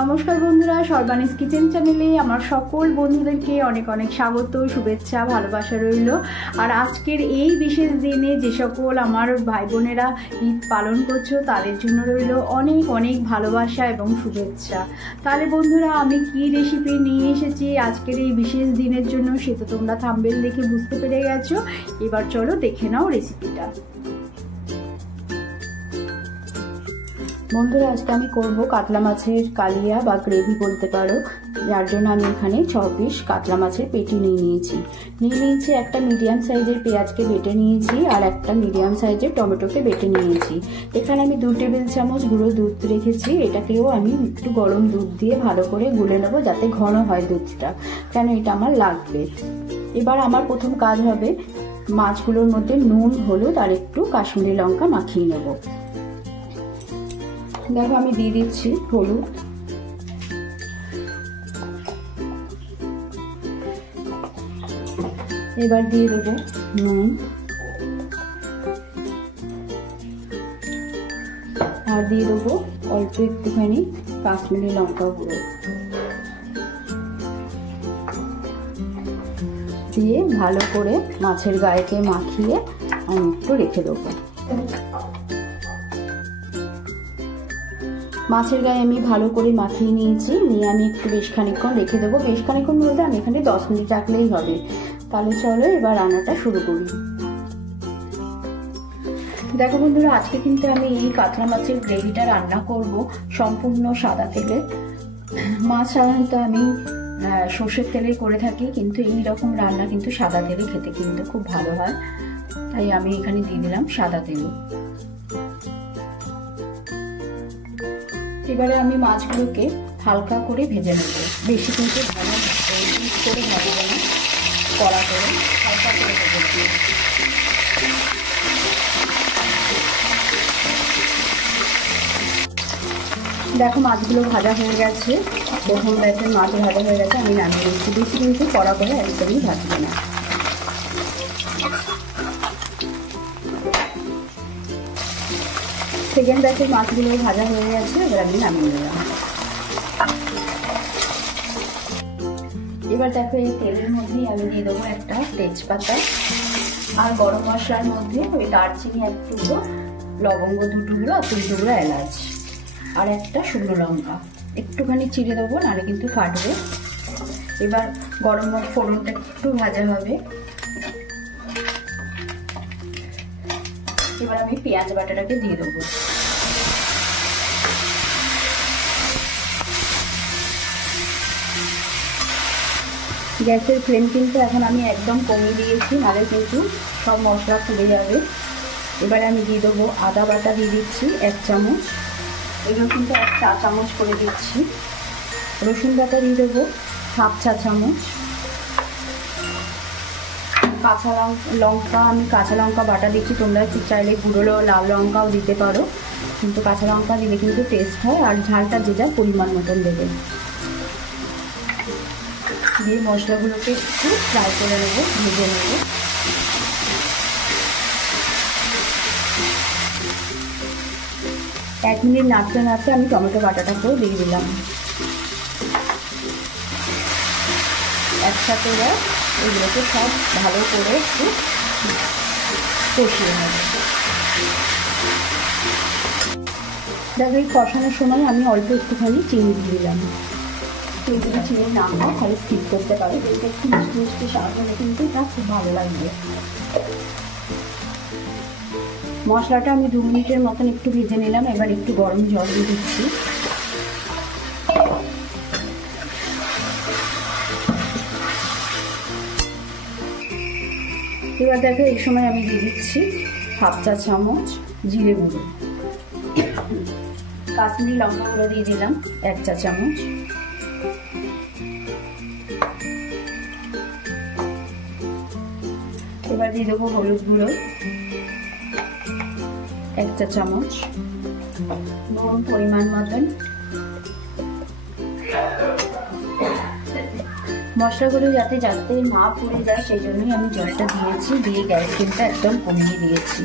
নমস্কার বন্ধুরা, সর্বানিস কিচেন চ্যানেলে আমার সকল বন্ধুদেরকে অনেক অনেক স্বাগত, শুভেচ্ছা, ভালোবাসা রইল। আর আজকের এই বিশেষ দিনে যে সকল আমার ভাই বোনেরা ঈদ পালন করছো তাদের জন্য রইল অনেক অনেক ভালোবাসা এবং শুভেচ্ছা। তাহলে বন্ধুরা, আমি কি রেসিপি নিয়ে এসেছি আজকের এই বিশেষ দিনের জন্য সে তো তোমরা থাম্বনেল দেখে বুঝতে পেরে গেছো। এবার চলো দেখে নাও রেসিপিটা। বন্ধুরা, আজকে আমি করব কাতলা মাছের কালিয়া বা গ্রেভি বলতে পারো, যার জন্য আমি এখানে 6 পিস কাতলা মাছের পেটি নিয়ে নিয়েছি। একটা মিডিয়াম সাইজের পেঁয়াজকে বেটে নিয়েছি আর একটা মিডিয়াম সাইজের টমেটোকে বেটে নিয়েছি। এখানে আমি 2 টেবিল চামচ গুঁড়ো দুধ রেখেছি। এটাকেও আমি একটু গরম দুধ দিয়ে ভালো করে গুলে নেবো, যাতে ঘন হয় দুধটা, কেন এটা আমার লাগবে। এবার আমার প্রথম কাজ হবে মাছগুলোর মধ্যে নুন, হলুদ আর একটু কাশ্মীরি লঙ্কা মাখিয়ে নেবো। দেখো, আমি দিয়ে দিচ্ছি হলুদ, এবার দিয়ে দেবো নুন আর দিয়ে দেবো অল্প একটুখানি কাশ্মীরি লঙ্কা গুঁড়ো, দিয়ে ভালো করে মাছের গায়েতে মাখিয়ে আমি একটু রেখে দেবো। মাছের গায়ে আমি ভালো করে মাখিয়ে নিয়েছি, নিয়ে আমি একটু বেশ খানিকক্ষণ রেখে দেবো। বেশ খানিকক্ষণ বলতে আমি এখানে 10 মিনিট রাখলেই হবে। তাহলে চলো এবার রান্নাটা শুরু করি। দেখো বন্ধুরা, আজকে কিন্তু আমি এই কাতলা মাছের গ্রেভিটা রান্না করব সম্পূর্ণ সাদা তেলে। মাছ সাধারণত আমি সর্ষের তেলে করে থাকি, কিন্তু এই রকম রান্না কিন্তু সাদা তেলে খেতে কিন্তু খুব ভালো হয়, তাই আমি এখানে দিয়ে দিলাম সাদা তেল। এবারে আমি মাছগুলোকে হালকা করে ভেজে নেব, বেশি কিন্তু করে ভাজবো না, কড়া করে হালকা করে ভেজে নেব। দেখো, মাছগুলো ভাজা হয়ে গেছে, প্রথম ব্যাচের মাছ ভাজা হয়ে গেছে, আমি নামিয়ে দিচ্ছি। বেশি কিন্তু কড়া করে একদমই ভাজবো না। সেকেন্ড ব্যাচের মাছগুলো ভাজা হয়ে গেছে, এবার আমি নামিয়ে নিলাম। এবার দেখো, এই তেলের মধ্যেই আমি দিয়ে দেবো একটা তেজপাতা আর গরম মশলার মধ্যে ওই দারচিনি 1 টুকরো, লবঙ্গ 2 টুকরো আর 3 টুকরো এলাচ আর একটা শুকনো লঙ্কা একটুখানি চিড়ে দেবো, নাহলে কিন্তু ফাটবে। এবার গরম ফোড়নটা একটু ভাজা হবে। এবার আমি পেঁয়াজ বাটাটাকে দিয়ে দেবো। গ্যাসের ফ্লেম কিন্তু এখন আমি একদম কমিয়ে দিয়েছি, নাহলে কিন্তু সব মশলা পুড়ে যাবে। এবারে আমি দিয়ে দেবো আদা বাটা, দিয়ে দিচ্ছি 1 চামচ, এগুলো কিন্তু 1 চা চামচ করে দিচ্ছি। রসুন বাটা দিয়ে দেবো 1/2 চা চামচ। কাঁচা লঙ্কা, আমি কাঁচা লঙ্কা বাটা দিচ্ছি, তোমরা চাইলে গুঁড়ো লাল লঙ্কাও দিতে পারো, কিন্তু কাঁচা লঙ্কা দিলে কিন্তু টেস্ট হয়। আর ঝালটা যে যার পরিমাণ মতন দেবে। দিয়ে মশলাগুলোকে একটু ফ্রাই করে নেবো, ভেজে নেবো। এক মিনিট নাড়তে নাড়তে আমি টমেটো বাটাটাকেও দিয়ে দিলাম। একসাথে এগুলোকে সব ভালো করে একটু কষিয়ে নেব। দেখো, এই কষানোর সময় আমি অল্প একটুখানি চিনি দিয়ে দিলাম। কেউ যদি চিনি না হয় তাহলে স্কিপ করতে পারো, কিন্তু একটু মিষ্টি মিষ্টি স্বাদ হলে কিন্তু এটা খুব ভালো লাগবে। মশলাটা আমি 2 মিনিটের মতন একটু ভেজে নিলাম। এবার একটু গরম জল দিয়ে দিচ্ছি। এবার দেখো, এই সময় আমি দিয়ে দিচ্ছি 1/2 চা চামচ জিরে গুঁড়ো, কাশ্মীরি লঙ্কা গুঁড়ো দিয়ে দিলাম 1 চা চামচ। এবার দিয়ে দেবো হলুদ গুঁড়ো 1 চা চামচ, নুন পরিমাণ মতন। মশলাগুলো যাতে না পুড়ে যায় সেই জন্যই আমি জলটা দিয়েছি, দিয়ে গ্যাস ফ্লেমটা একদম কমিয়ে দিয়েছি।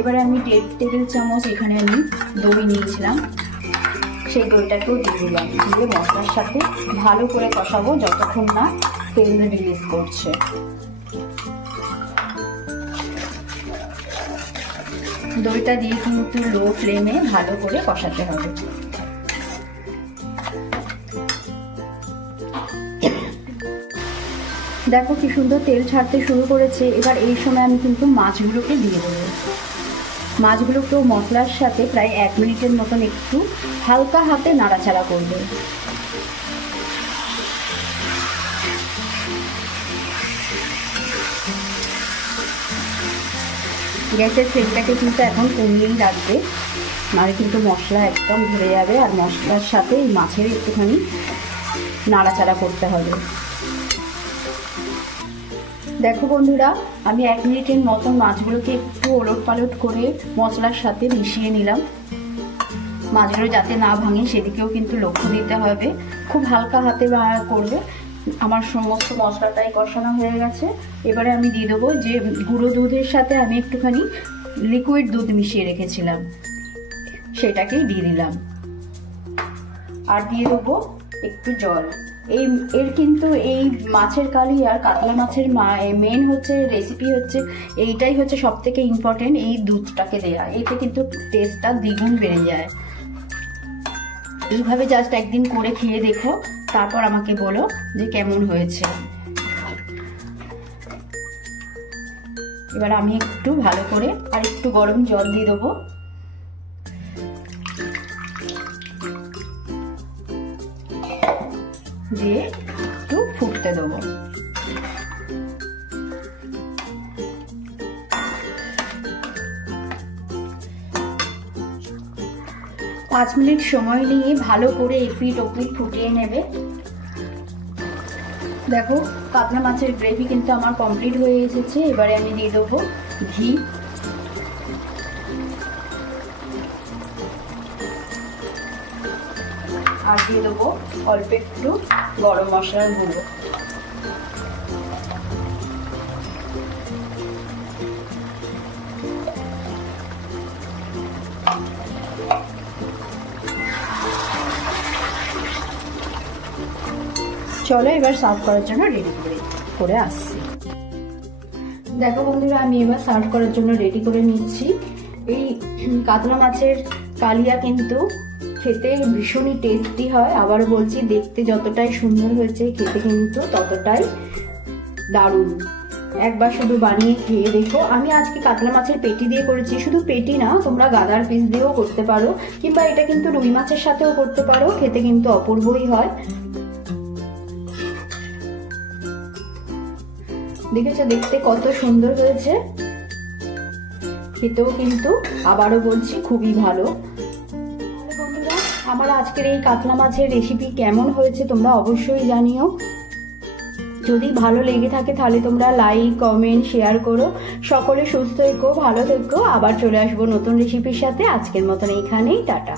এবারে আমি 1.5 টেবিল চামচ এখানে আমি দই নিয়েছিলাম, সেই দইটাকেও দিয়ে দিলাম। দিয়ে মশলার সাথে ভালো করে কষাবো যতক্ষণ না তেল রিলিজ করছে। দইটা দিয়ে কিন্তু লো ফ্লেমে ভালো করে কষাতে হবে। দেখো কি সুন্দর তেল ছাড়তে শুরু করেছে। এবার এই সময় আমি কিন্তু মাছগুলোকে দিয়ে দেবো। মাছগুলোকেও মশলার সাথে প্রায় 1 মিনিটের মতন একটু হালকা হাতে নাড়াচাড়া করবে। গ্যাসের ফ্লেমটাকে কিন্তু এখন কমিয়েই রাখবে, নাহলে কিন্তু মশলা একদম ধরে যাবে। আর মশলার সাথে এই মাছের একটুখানি নাড়াচাড়া করতে হবে। দেখো বন্ধুরা, আমি 1 মিনিটের মতন মাছগুলোকে একটু ওলট পালট করে মশলার সাথে মিশিয়ে নিলাম। মাছগুলো যাতে না ভাঙে সেদিকেও কিন্তু লক্ষ্য দিতে হবে। খুব হালকা হাতে করবে। আমার সমস্ত মশলাটাই কষানো হয়ে গেছে। এবারে আমি দিয়ে দেবো যে গুঁড়ো দুধের সাথে আমি একটুখানি লিকুইড দুধ মিশিয়ে রেখেছিলাম, সেটাকেই দিয়ে দিলাম। আর দিয়ে দেবো একটু জল। এর কিন্তু এই মাছের কালি আর কাতলা মাছের মেন হচ্ছে রেসিপি হচ্ছে এইটাই হচ্ছে সব থেকে ইম্পর্টেন্ট, এই দুধটাকে দেয়া। এতে কিন্তু টেস্টটা দ্বিগুণ বেড়ে যায়। এইভাবে জাস্ট একদিন করে খেয়ে দেখো, তারপর আমাকে বলো যে কেমন হয়েছে। এবার আমি একটু ভালো করে আর একটু গরম জল দিয়ে দেবো। দিয়ে একটু ফুটতে দেবো। 5 মিনিট সময় নিয়ে ভালো করে এপিট ওপিট ফুটিয়ে নেবে। দেখো কাতলা মাছের গ্রেভি কিন্তু আমার কমপ্লিট হয়ে এসেছে। এবারে আমি দিয়ে দেবো ঘি। আর দিয়ে দেবো অল্প একটু গরম মশলার গুঁড়ো। চলো এবার সার্ভ করার জন্য রেডি করে আসছি। দেখো বন্ধুরা, আমি এবার সার্ভ করার জন্য রেডি করে নিচ্ছি। এই কাতলা মাছের কালিয়া কিন্তু খেতে ভীষণই টেস্টি হয়। আবার বলছি, দেখতে যতটাই সুন্দর হয়েছে খেতে কিন্তু ততটাই দারুণ। একবার শুধু বানিয়ে খেয়ে দেখো। আমি আজকে কাতলা মাছের পেটি দিয়ে করেছি। শুধু পেটি না, তোমরা গাদার পিস দিয়েও করতে পারো, কিংবা এটা কিন্তু রুই মাছের সাথেও করতে পারো। খেতে কিন্তু অপূর্বই হয়। দেখেছো দেখতে কত সুন্দর হয়েছে, খেতেও কিন্তু আবারও বলছি খুবই ভালো। বন্ধুরা, আমার আজকের এই কাতলা মাছের রেসিপি কেমন হয়েছে তোমরা অবশ্যই জানিও। যদি ভালো লেগে থাকে তাহলে তোমরা লাইক কমেন্ট শেয়ার করো। সকলে সুস্থ থেকো, ভালো থেকো। আবার চলে আসবো নতুন রেসিপির সাথে। আজকের মতন এইখানেই টাটা।